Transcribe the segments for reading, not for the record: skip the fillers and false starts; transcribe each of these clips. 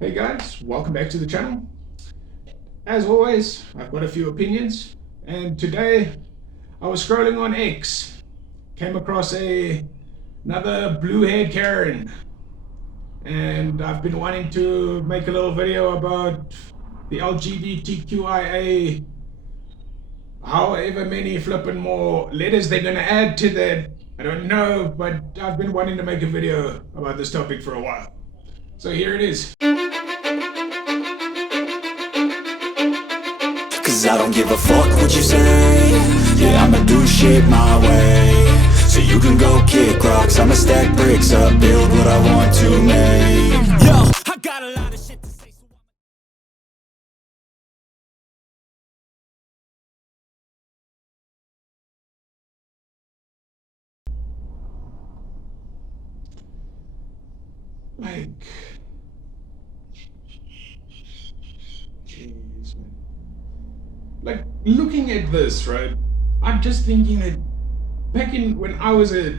Hey guys, welcome back to the channel. As always, I've got a few opinions, and today I was scrolling on X, came across another blue-haired Karen, and I've been wanting to make a little video about the LGBTQIA, however many flipping more letters they're gonna add to that, I don't know, but I've been wanting to make a video about this topic for a while. So here it is. Cause I don't give a fuck what you say. Yeah, I'ma do shit my way. So you can go kick rocks, I'ma stack bricks up, build what I want to make. Yo, I got a lot of shit to say, so Like, jeez, man. Like, looking at this, right? I'm just thinking that back in when I was a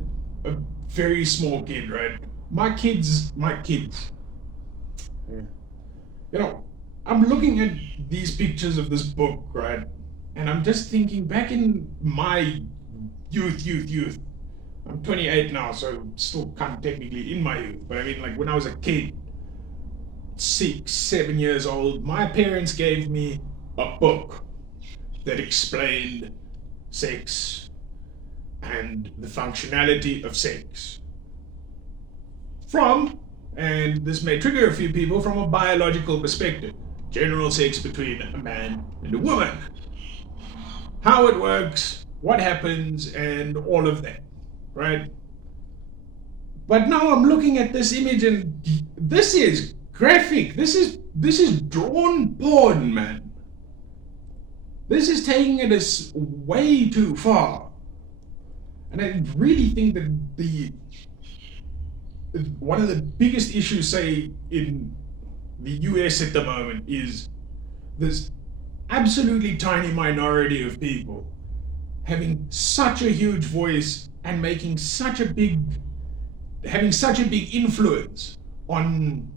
very small kid, right? My kids, you know, I'm looking at these pictures of this book, right? And I'm just thinking back in my youth. I'm 28 now, so still kind of technically in my youth. But I mean, like when I was a kid, 6, 7 years old, my parents gave me a book that explained sex and the functionality of sex from, and this may trigger a few people, from a biological perspective. General sex between a man and a woman. How it works, what happens, and all of that. Right? But now I'm looking at this image and this is graphic. This is drawn porn, man. This is taking it as way too far. And I really think that one of the biggest issues, say, in the US at the moment is this absolutely tiny minority of people having such a huge voice and having such a big influence on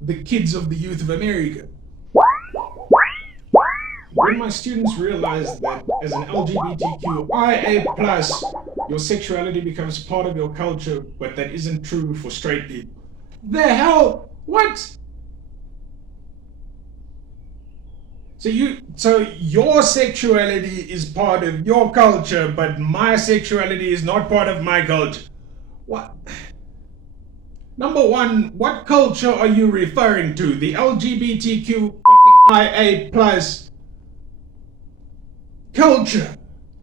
the kids of the youth of America. When my students realize that as an LGBTQIA+, your sexuality becomes part of your culture, but that isn't true for straight people. The hell? What? So your sexuality is part of your culture, but my sexuality is not part of my culture. What? Number one, what culture are you referring to? The LGBTQIA+ culture.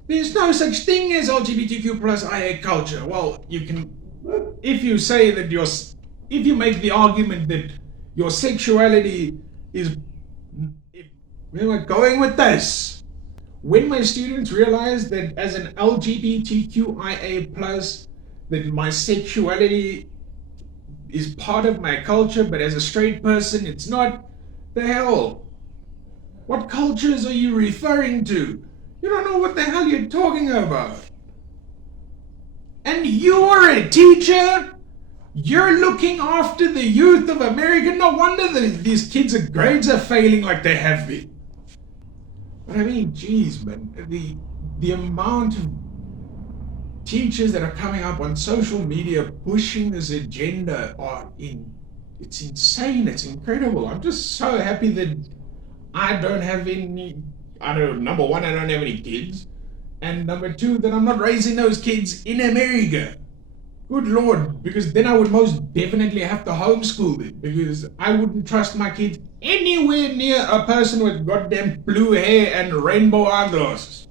There's no such thing as LGBTQ+IA culture. Well, you can, if you say that if you make the argument that your sexuality is, where am I going with this? When my students realize that as an LGBTQIA+, that my sexuality is part of my culture, but as a straight person, it's not, the hell? What cultures are you referring to? You don't know what the hell you're talking about. And you're a teacher? You're looking after the youth of America? No wonder these kids' grades are failing like they have been. But I mean, geez, man, the amount of teachers that are coming up on social media pushing this agenda it's insane, it's incredible. I'm just so happy that I don't have any, number one, I don't have any kids, and number two, that I'm not raising those kids in America. Good Lord, because then I would most definitely have to homeschool them, because I wouldn't trust my kids anywhere near a person with goddamn blue hair and rainbow eyeglasses.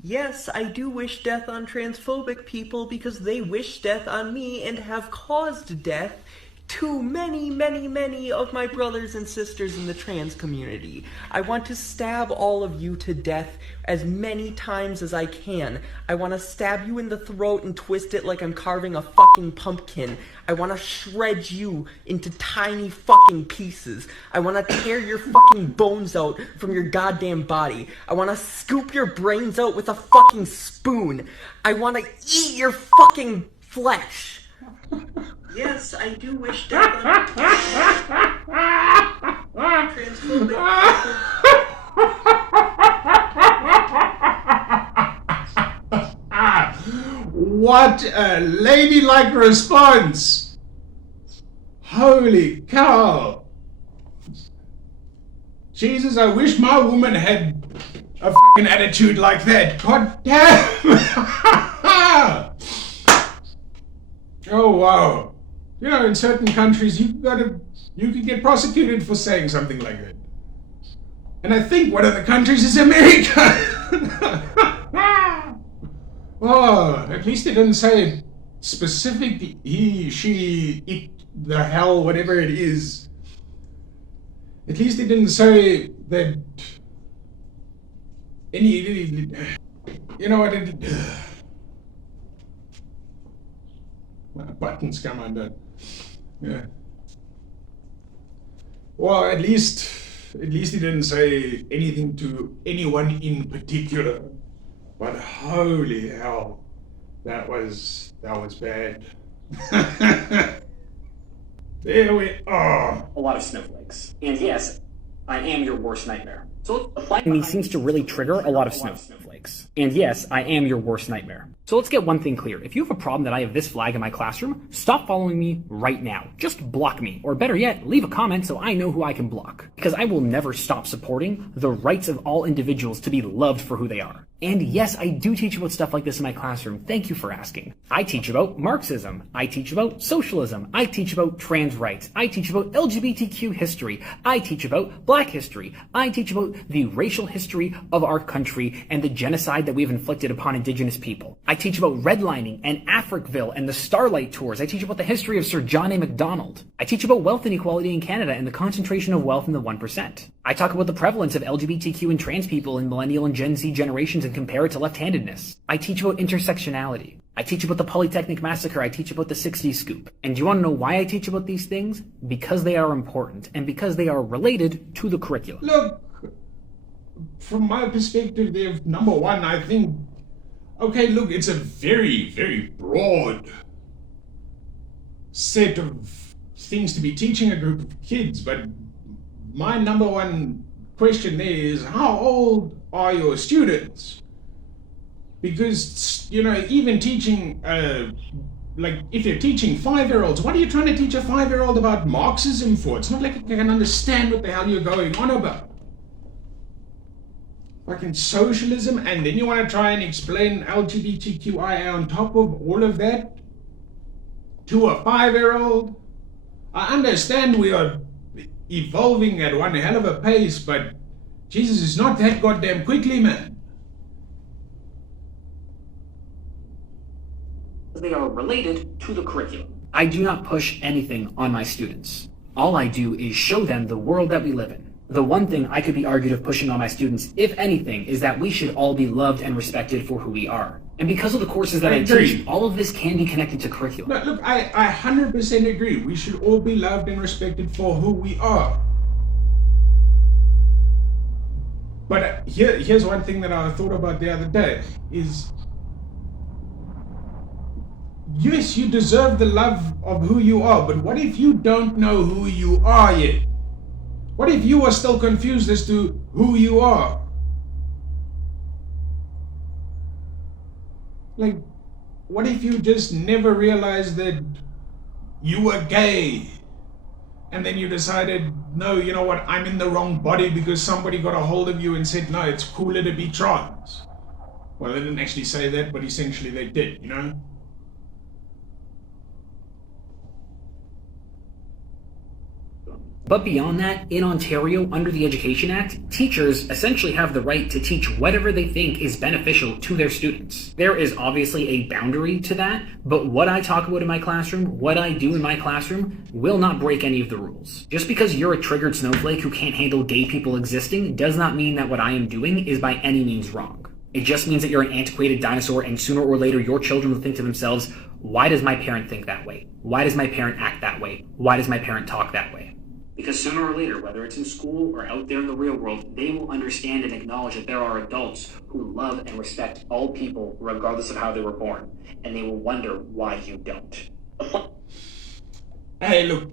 Yes, I do wish death on transphobic people because they wish death on me and have caused death to many of my brothers and sisters in the trans community. I want to stab all of you to death as many times as I can. I want to stab you in the throat and twist it like I'm carving a fucking pumpkin. I want to shred you into tiny fucking pieces. I want to tear your fucking bones out from your goddamn body. I want to scoop your brains out with a fucking spoon. I want to eat your fucking flesh. Yes, I do wish death on What a ladylike response! Holy cow! Jesus, I wish my woman had a fucking attitude like that. God damn! Oh wow. You know, in certain countries you could get prosecuted for saying something like that. And I think one of the countries is America. Oh, at least it didn't say specific he, she, it, the hell, whatever it is. At least it didn't say that any, you know what, my buttons come undone. Yeah. Well, at least he didn't say anything to anyone in particular. But holy hell, that was bad. There we are. A lot of snowflakes. And yes, I am your worst nightmare. So he seems to really trigger a lot of snowflakes. And yes, I am your worst nightmare. So let's get one thing clear. If you have a problem that I have this flag in my classroom, stop following me right now. Just block me. Or better yet, leave a comment so I know who I can block. Because I will never stop supporting the rights of all individuals to be loved for who they are. And yes, I do teach about stuff like this in my classroom. Thank you for asking. I teach about Marxism. I teach about socialism. I teach about trans rights. I teach about LGBTQ history. I teach about Black history. I teach about the racial history of our country and the genocide that we've inflicted upon Indigenous people. I teach about redlining and Africville and the Starlight Tours. I teach about the history of Sir John A. Macdonald. I teach about wealth inequality in Canada and the concentration of wealth in the 1%. I talk about the prevalence of LGBTQ and trans people in millennial and Gen Z generations and compare it to left-handedness. I teach about intersectionality. I teach about the Polytechnic Massacre. I teach about the 60s scoop. And do you want to know why I teach about these things? Because they are important and because they are related to the curriculum. Look, from my perspective, they're number one, I think, okay, look, it's a very, very broad set of things to be teaching a group of kids, but my number one question there is, how old are your students? Because, you know, even teaching, like, if you're teaching 5-year-olds, what are you trying to teach a 5-year-old about Marxism for? It's not like I can understand what the hell you're going on about. Fucking socialism, and then you want to try and explain LGBTQIA on top of all of that to a 5-year-old? I understand we are evolving at one hell of a pace, but Jesus, is not that goddamn quickly, man. they are related to the curriculum. I do not push anything on my students. All I do is show them the world that we live in. The one thing I could be argued of pushing on my students, if anything, is that we should all be loved and respected for who we are. And because of the courses that I teach, all of this can be connected to curriculum. No, look, I 100% agree. We should all be loved and respected for who we are. But here's one thing that I thought about the other day, is yes, you deserve the love of who you are, but what if you don't know who you are yet? What if you are still confused as to who you are? Like, what if you just never realized that you were gay? And then you decided, no, you know what, I'm in the wrong body because somebody got a hold of you and said, no, it's cooler to be trans. Well, they didn't actually say that, but essentially they did, you know? But beyond that, in Ontario, under the Education Act, teachers essentially have the right to teach whatever they think is beneficial to their students. There is obviously a boundary to that, but what I talk about in my classroom, what I do in my classroom, will not break any of the rules. Just because you're a triggered snowflake who can't handle gay people existing does not mean that what I am doing is by any means wrong. It just means that you're an antiquated dinosaur, and sooner or later your children will think to themselves, why does my parent think that way? Why does my parent act that way? Why does my parent talk that way? Because sooner or later, whether it's in school or out there in the real world, they will understand and acknowledge that there are adults who love and respect all people regardless of how they were born. And they will wonder why you don't. Hey, look,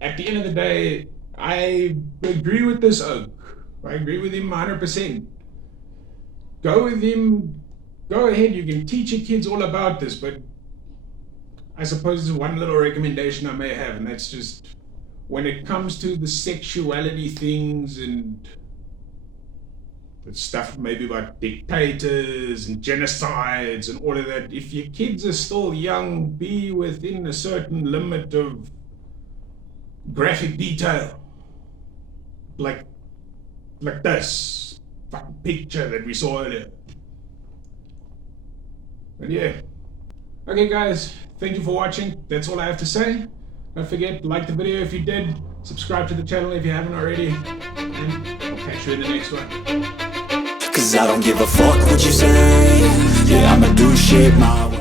at the end of the day, I agree with this oak. I agree with him 100%. Go with him. Go ahead, you can teach your kids all about this, but I suppose there's one little recommendation I may have, and that's just when it comes to the sexuality things and the stuff maybe about dictators and genocides and all of that, if your kids are still young, be within a certain limit of graphic detail. Like this fucking picture that we saw earlier. But yeah. Okay guys, thank you for watching. That's all I have to say. Don't forget, like the video if you did, subscribe to the channel if you haven't already, and I'll catch you in the next one. Cause I don't give a fuck what you say. Yeah, I'ma do shit my way.